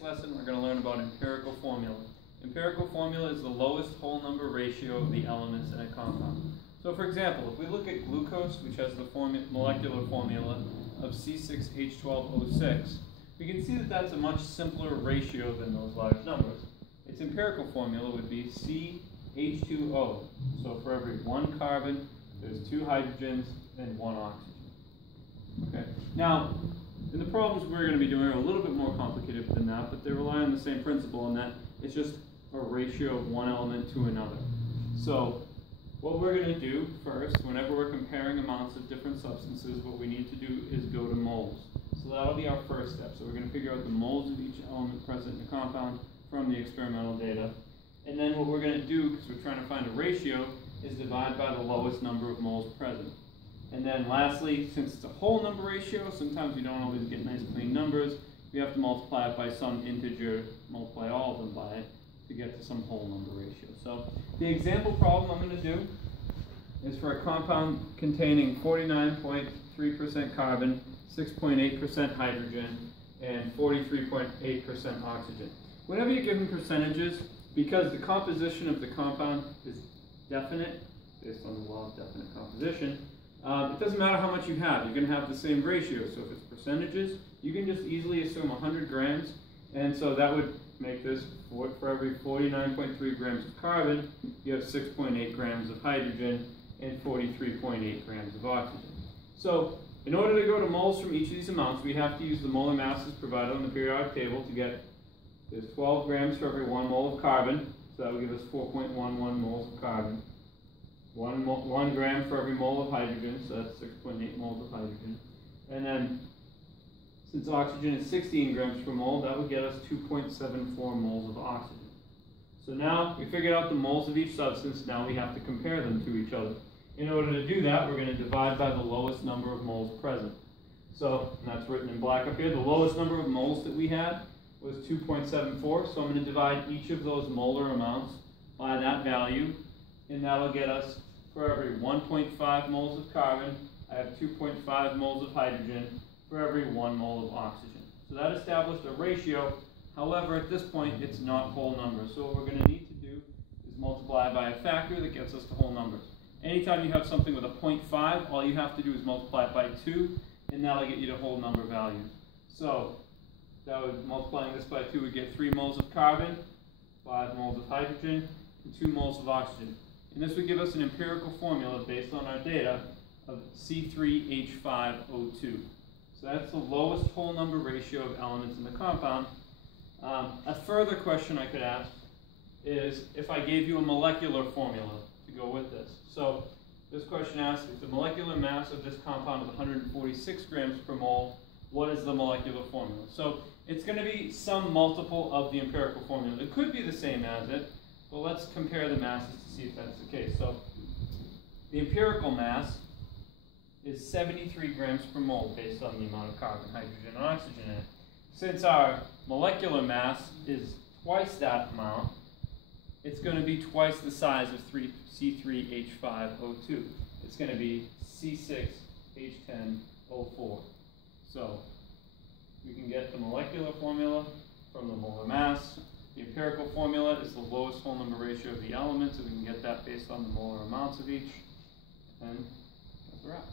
next lesson, we're going to learn about empirical formula. Empirical formula is the lowest whole number ratio of the elements in a compound. So for example, if we look at glucose, which has the molecular formula of C6H12O6, we can see that that's a much simpler ratio than those large numbers. Its empirical formula would be CH2O. So for every one carbon, there's two hydrogens and one oxygen. Okay. Now, in the problems we're going to be doing are a little bit more complicated than that, but they rely on the same principle in that it's just a ratio of one element to another. So what we're going to do first, whenever we're comparing amounts of different substances, what we need to do is go to moles. So that'll be our first step. So we're going to figure out the moles of each element present in the compound from the experimental data. And then what we're going to do, because we're trying to find a ratio, is divide by the lowest number of moles present. And then lastly, since it's a whole number ratio, sometimes we don't always get nice clean numbers. We have to multiply it by some integer, multiply all of them by it to get to some whole number ratio. So the example problem I'm going to do is for a compound containing 49.3% carbon, 6.8% hydrogen, and 43.8% oxygen. Whenever you're given percentages, because the composition of the compound is definite, based on the law of definite composition, it doesn't matter how much you have. You're going to have the same ratio. So if it's percentages, you can just easily assume 100 grams. And so that would make this, for every 49.3 grams of carbon, you have 6.8 grams of hydrogen and 43.8 grams of oxygen. So in order to go to moles from each of these amounts, we have to use the molar masses provided on the periodic table to get, there's 12 grams for every 1 mole of carbon. So that would give us 4.11 moles of carbon. 1 gram for every mole of hydrogen, so that's 6.8 moles of hydrogen. And then, since oxygen is 16 grams per mole, that would get us 2.74 moles of oxygen. So now we figured out the moles of each substance, now we have to compare them to each other. In order to do that, we're going to divide by the lowest number of moles present. So, and that's written in black up here, the lowest number of moles that we had was 2.74, so I'm going to divide each of those molar amounts by that value. And that'll get us, for every 1.5 moles of carbon, I have 2.5 moles of hydrogen for every 1 mole of oxygen. So that established a ratio. However, at this point, it's not whole numbers. So what we're going to need to do is multiply by a factor that gets us to whole numbers. Anytime you have something with a 0.5, all you have to do is multiply it by 2, and that'll get you to whole number values. So that would, multiplying this by 2 would get 3 moles of carbon, 5 moles of hydrogen, and 2 moles of oxygen. And this would give us an empirical formula based on our data of C3H5O2. So that's the lowest whole number ratio of elements in the compound. A further question I could ask is if I gave you a molecular formula to go with this. So this question asks, if the molecular mass of this compound is 146 grams per mole, what is the molecular formula? So it's going to be some multiple of the empirical formula. It could be the same as it. Well, let's compare the masses to see if that's the case. So the empirical mass is 73 grams per mole based on the amount of carbon, hydrogen, and oxygen in it. Since our molecular mass is twice that amount, it's going to be twice the size of C3H5O2. It's going to be C6H10O4. So we can get the molecular formula from the molar mass. The empirical formula is the lowest whole number ratio of the elements, so we can get that based on the molar amounts of each. And that's a wrap.